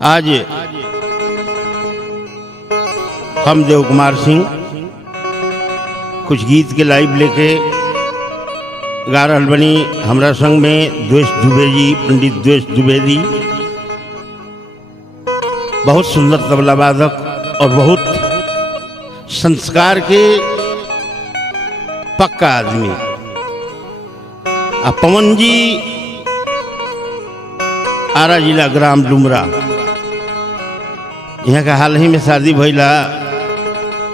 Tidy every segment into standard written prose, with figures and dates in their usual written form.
आज हम देव कुमार सिंह कुछ गीत के लाइव लेके गा रहल बनी। हमरा संग में द्वेष दुबे जी, पंडित द्वेष दुबे जी, बहुत सुंदर तबला वादक और बहुत संस्कार के पक्का आदमी। पवन जी आरा जिला ग्राम डुमरा, यहाँ का हाल ही में शादी भइला।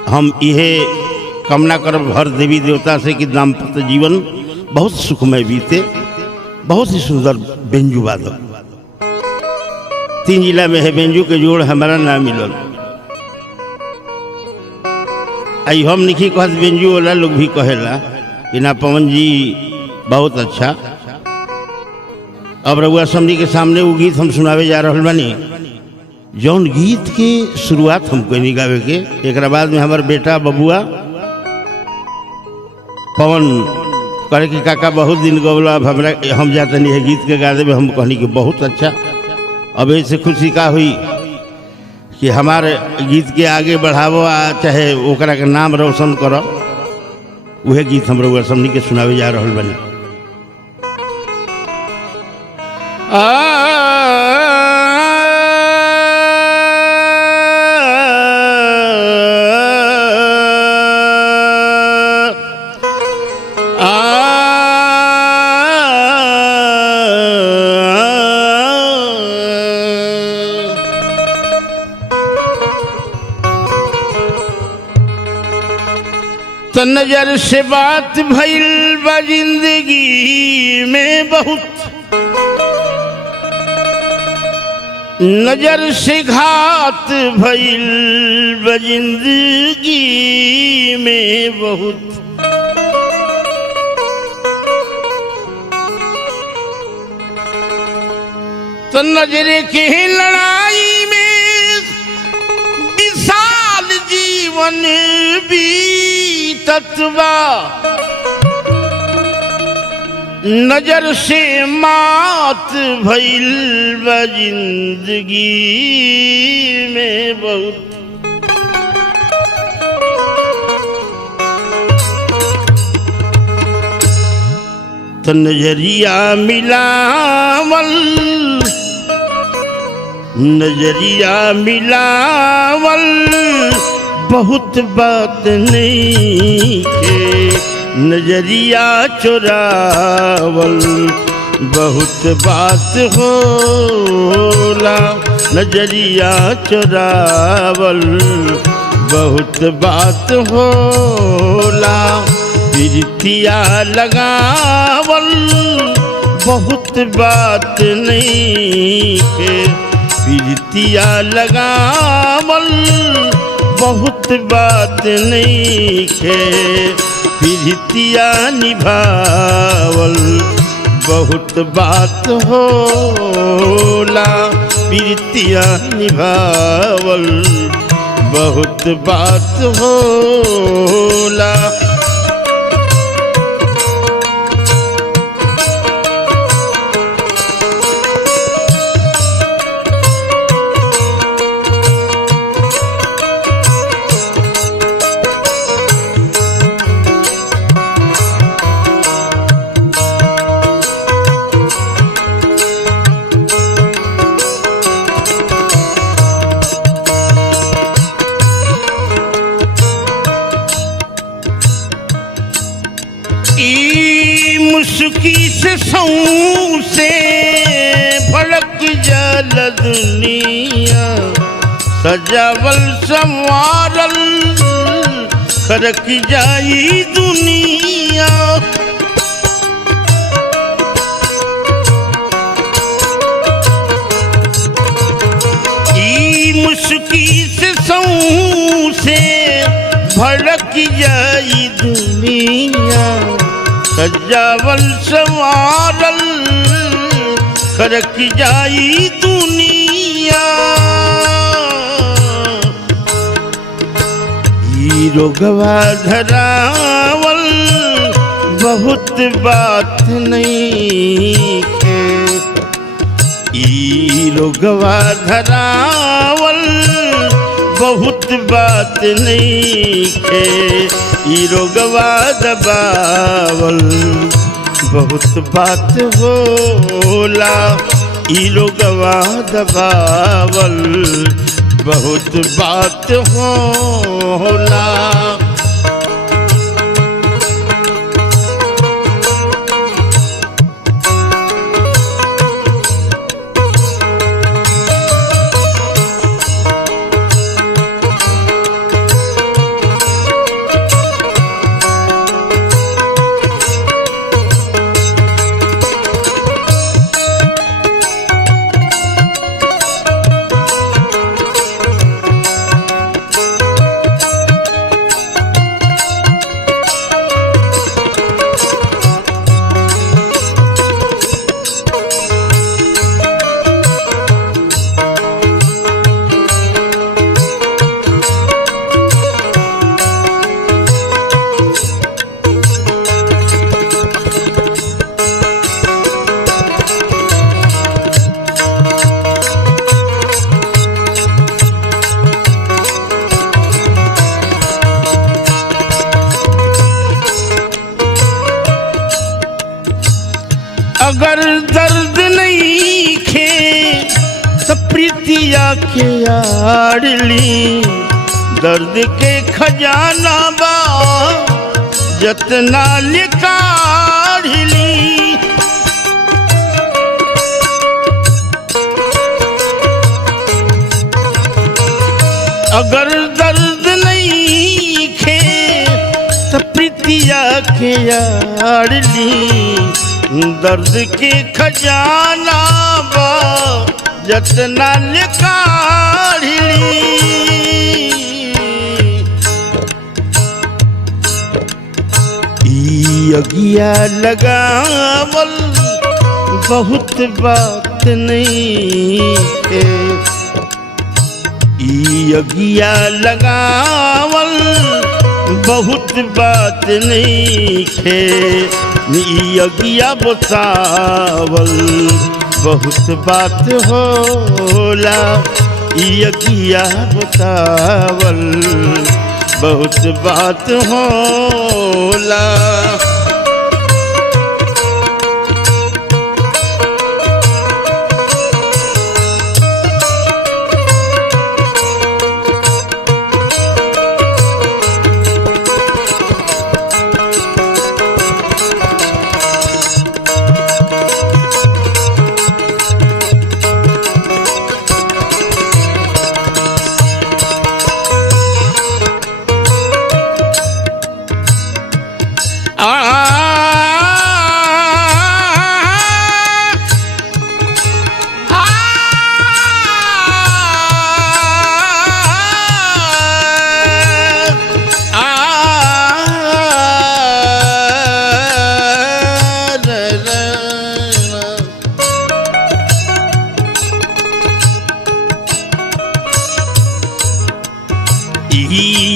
हम इहे कामना करब हर देवी देवता से कि दाम्पत्य जीवन बहुत सुखमय बीते। बहुत ही सुंदर बेंजू वादक, 3 जिला में है बेंजू के जोड़, हमारा ना मिलल। आई हम नहीं कहत, बेंजू वाला लोग भी कहेला कि ना पवन जी बहुत अच्छा। अब रउआ समझी के सामने वो गीत हम सुनावे जा रहल बानी, जौन गीत के शुरुआत हमको नहीं गावे के। एक बाद में हमारे बेटा बबुआ पवन करे कि काका बहुत दिन गौला, अब हमरा हम जाते नहीं है गीत के गा देवे। हम कहनी कि बहुत अच्छा। अब ऐसे खुशी का हुई कि हमारे गीत के आगे बढ़ावो, चाहे ओकरा के नाम रोशन करो। वह गीत हम रउआ समझी के सुनावे जा रहल बानी। तो नजर से बात भइल बा जिंदगी में बहुत, नजर से घात भइल बा जिंदगी में बहुत। तो नजरे के लड़ाई में विशाल जीवन बीतत बा, नजर से मात भइल बा जिंदगी में बहुत। तो नजरिया मिलावल, नजरिया मिलावल बहुत बात नहीं के, नजरिया चुरावल बहुत बात होला। नजरिया चुरावल बहुत बात होला। प्रीतिया लगावल बहुत बात नहीं के, प्रीतिया लगावल बहुत बात नहीं है। प्रीतिया निभावल बहुत बात होला। प्रीतिया निभावल बहुत बात होला। मुस्की से सऊ से भड़क जल दुनिया, सजावल संवारल खरक जाई दुनिया। ई मुस्की से सऊ से भड़क जाई दुनिया, सजावल संवारल खरक जाई दुनिया। ई रोगवा धरावल बहुत बात नहीं है, ई रोगवा धरावल बहुत बात नहीं खे, ई रोगवा दबावल बहुत बात होला, ई रोगवा दबावल बहुत बात होला। अगर दर्द नहीं खे तो प्रीतिया के आड़ली, दर्द के खजाना बा जतना लिकाढ़ली। अगर दर्द नहीं खे तो प्रीतिया के आड़ली, दर्द के खजाना बा जतना निकाढ़ली। ई अगिया लगावल बहुत बात नहीं है, ई अगिया लगावल बहुत बात नहीं है, ई अगिया बतावल बहुत बात होला, ई अगिया बतावल बहुत बात होला।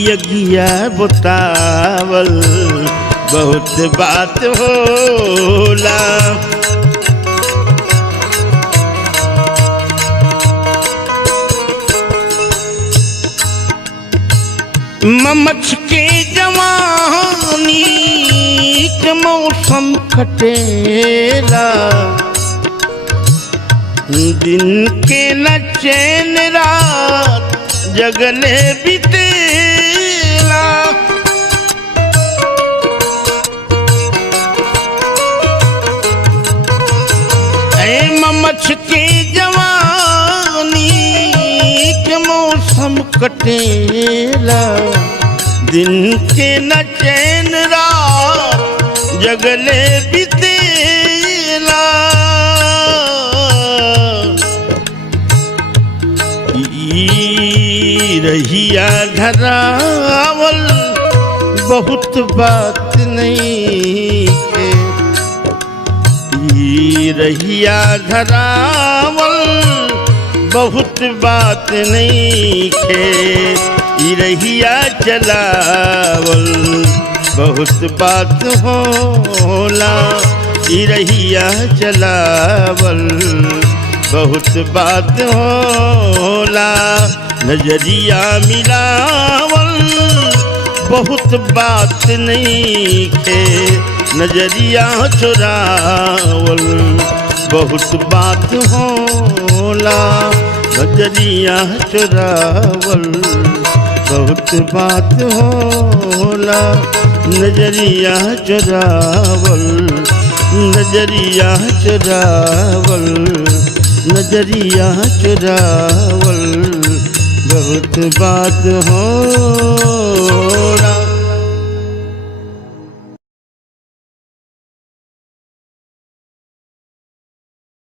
यगिया बतावल बहुत बात होला, ममच के जवानी के मौसम कटेला, दिन के न चैन रात जगले बीतेला। ऐ ममच के जवानी के मौसम कटेला, दिन के न चैन रात जगले बीतेला। रहिया धरावल बहुत बात नहीं है, ई रहिया धरावल बहुत बात नहीं है, ई रहिया चलावल बहुत बात होला, ई रहिया चलावल बहुत बात होला। नजरिया मिलावल बहुत बात नहीं खे, नजरिया चुरावल बहुत बात होला। नजरिया चुरावल बहुत बात होला। नजरिया चुरावल, नजरिया चुरावल, नजरिया चुरावल बहुत बात होला।